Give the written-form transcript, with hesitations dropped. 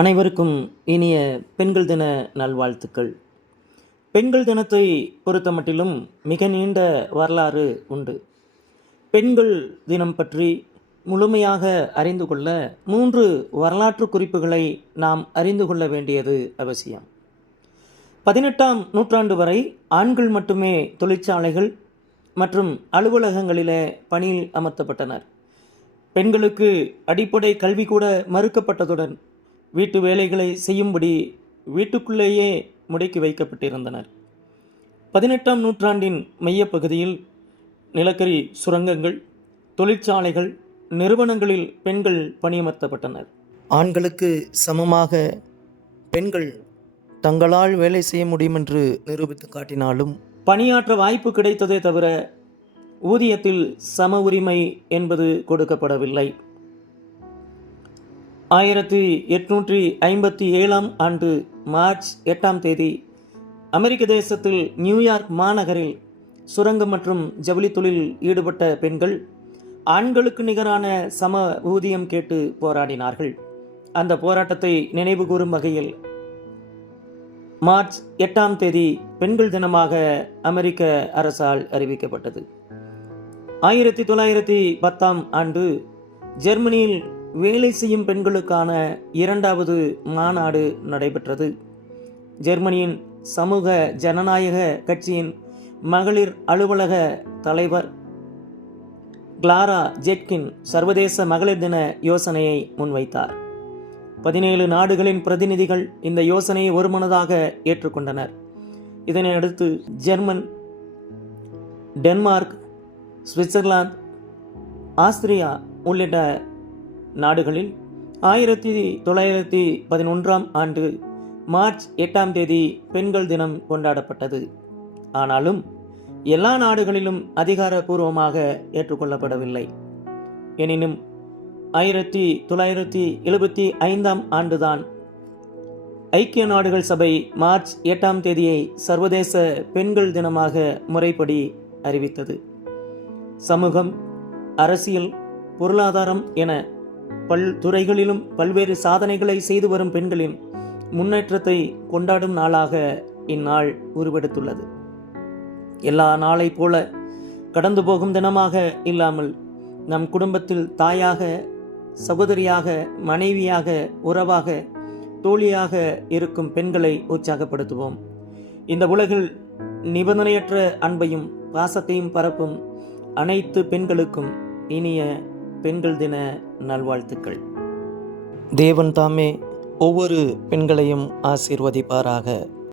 அனைவருக்கும் இனிய பெண்கள் தின நல்வாழ்த்துக்கள். பெண்கள் தினத்தை பொறுத்தமட்டிலும் மிக நீண்ட வரலாறு உண்டு. பெண்கள் தினம் பற்றி முழுமையாக அறிந்து கொள்ள 3 வரலாற்று குறிப்புகளை நாம் அறிந்து கொள்ள வேண்டியது அவசியம். 18ஆம் நூற்றாண்டு வரை ஆண்கள் மட்டுமே தொழிற்சாலைகள் மற்றும் அலுவலகங்களிலே பணியில் அமர்த்தப்பட்டனர். பெண்களுக்கு அடிப்படை கல்வி கூட மறுக்கப்பட்டதுடன் வீட்டு வேலைகளை செய்யும்படி வீட்டுக்குள்ளேயே முடக்கி வைக்கப்பட்டிருந்தனர். 18ஆம் நூற்றாண்டின் மையப்பகுதியில் நிலக்கரி சுரங்கங்கள், தொழிற்சாலைகள், நிறுவனங்களில் பெண்கள் பணியமர்த்தப்பட்டனர். ஆண்களுக்கு சமமாக பெண்கள் தங்களால் வேலை செய்ய முடியும் என்று நிரூபித்து காட்டினாலும் பணியாற்ற வாய்ப்பு கிடைத்ததே தவிர ஊதியத்தில் சம உரிமை என்பது கொடுக்கப்படவில்லை. 1857ஆம் ஆண்டு மார்ச் 8ஆம் தேதி அமெரிக்க தேசத்தில் நியூயார்க் மாநகரில் சுரங்கம் மற்றும் ஜவுளி தொழிலில் ஈடுபட்ட பெண்கள் ஆண்களுக்கு நிகரான சம ஊதியம் கேட்டு போராடினார்கள். அந்த போராட்டத்தை நினைவு கூறும் வகையில் மார்ச் 8ஆம் தேதி பெண்கள் தினமாக அமெரிக்க அரசால் அறிவிக்கப்பட்டது. 1910ஆம் ஆண்டு ஜெர்மனியில் வேலை செய்யும் பெண்களுக்கான 2வது மாநாடு நடைபெற்றது. ஜெர்மனியின் சமூக ஜனநாயக கட்சியின் மகளிர் அலுவலக தலைவர் கிளாரா ஜெட்கின் சர்வதேச மகளிர் தின யோசனையை முன்வைத்தார். 17 நாடுகளின் பிரதிநிதிகள் இந்த யோசனையை ஒருமனதாக ஏற்றுக்கொண்டனர். இதனை அடுத்து ஜெர்மன், டென்மார்க், சுவிட்சர்லாந்து, ஆஸ்திரியா உள்ளிட்ட நாடுகளில் 1911ஆம் ஆண்டு மார்ச் 8ஆம் தேதி பெண்கள் தினம் கொண்டாடப்பட்டது. ஆனாலும் எல்லா நாடுகளிலும் அதிகாரப்பூர்வமாக ஏற்றுக்கொள்ளப்படவில்லை. எனினும் 1975ஆம் ஆண்டுதான் ஐக்கிய நாடுகள் சபை மார்ச் 8ஆம் தேதியை சர்வதேச பெண்கள் தினமாக முறைப்படி அறிவித்தது. சமூகம், அரசியல், பொருளாதாரம் என துறைகளிலும் பல்வேறு சாதனைகளை செய்து வரும் பெண்களின் முன்னேற்றத்தை கொண்டாடும் நாளாக இந்நாள் உருவெடுத்துள்ளது. எல்லா நாளை போல கடந்து போகும் தினமாக இல்லாமல் நம் குடும்பத்தில் தாயாக, சகோதரியாக, மனைவியாக, உறவாக, தோழியாக இருக்கும் பெண்களை உற்சாகப்படுத்துவோம். இந்த உலகில் நிபந்தனையற்ற அன்பையும் பாசத்தையும் பரப்பும் அனைத்து பெண்களுக்கும் இனிய பெண்கள் தின நல்வாழ்த்துக்கள். தேவன் தாமே ஒவ்வொரு பெண்களையும் ஆசீர்வதிப்பாராக.